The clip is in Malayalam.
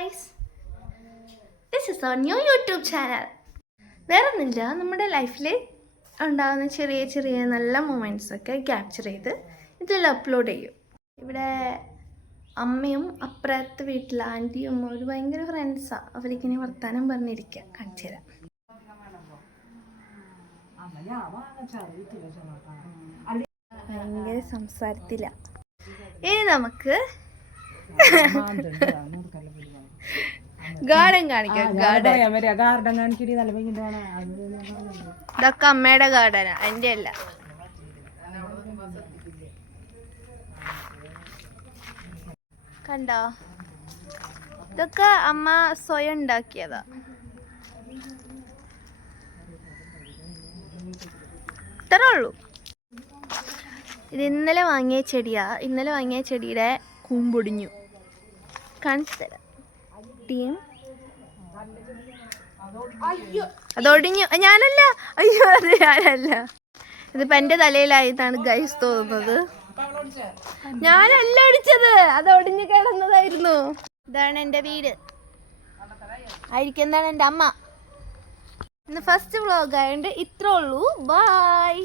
guys, this is our new YouTube channel. വേറൊന്നുമില്ല, നമ്മുടെ ലൈഫിൽ ഉണ്ടാകുന്ന ചെറിയ ചെറിയ നല്ല മൊമെൻറ്റ്സ് ഒക്കെ ക്യാപ്ചർ ചെയ്ത് ഇതിൽ അപ്ലോഡ് ചെയ്യും. ഇവിടെ അമ്മയും അപ്പുറത്തെ വീട്ടിലെ ആൻറ്റിയും ഒരു ഭയങ്കര ഫ്രണ്ട്സാണ്. അവരിങ്ങനെ വർത്താനം പറഞ്ഞിരിക്കുക. കാണിച്ചു തരാം. ഭയങ്കര സംസാരത്തില്ല. ഇനി നമുക്ക് ഗാർഡൻ കാണിക്കാം. ഇതൊക്കെ അമ്മയുടെ ഗാർഡനാ, എൻ്റെ അല്ല. കണ്ടോ, ഇതൊക്കെ അമ്മ സ്വയം ഉണ്ടാക്കിയതാ. ഇത്രേ ഉള്ളൂ. ഇത് ഇന്നലെ വാങ്ങിയ ചെടിയാ. ഇന്നലെ വാങ്ങിയ ചെടിയുടെ കൂമ്പൊടിഞ്ഞു. കാണിച്ചു തരാം. അതൊടിഞ്ഞു. ഞാനല്ല, അയ്യോ അത് ഞാനല്ല. ഇതിപ്പോ എന്റെ തലയിലായിട്ടാണ് ഗൈസ് തോന്നുന്നത്. ഞാനല്ല അടിച്ചത്, അത് ഒടിഞ്ഞു കിടന്നതായിരുന്നു. ഇതാണ് എന്റെ വീട്. ആയിരിക്കുന്നതാണ് എന്റെ അമ്മ. ഇന്ന് ഫസ്റ്റ് വ്ലോഗ് ആയതുകൊണ്ട് ഇത്രേ ഉള്ളൂ. ബൈ.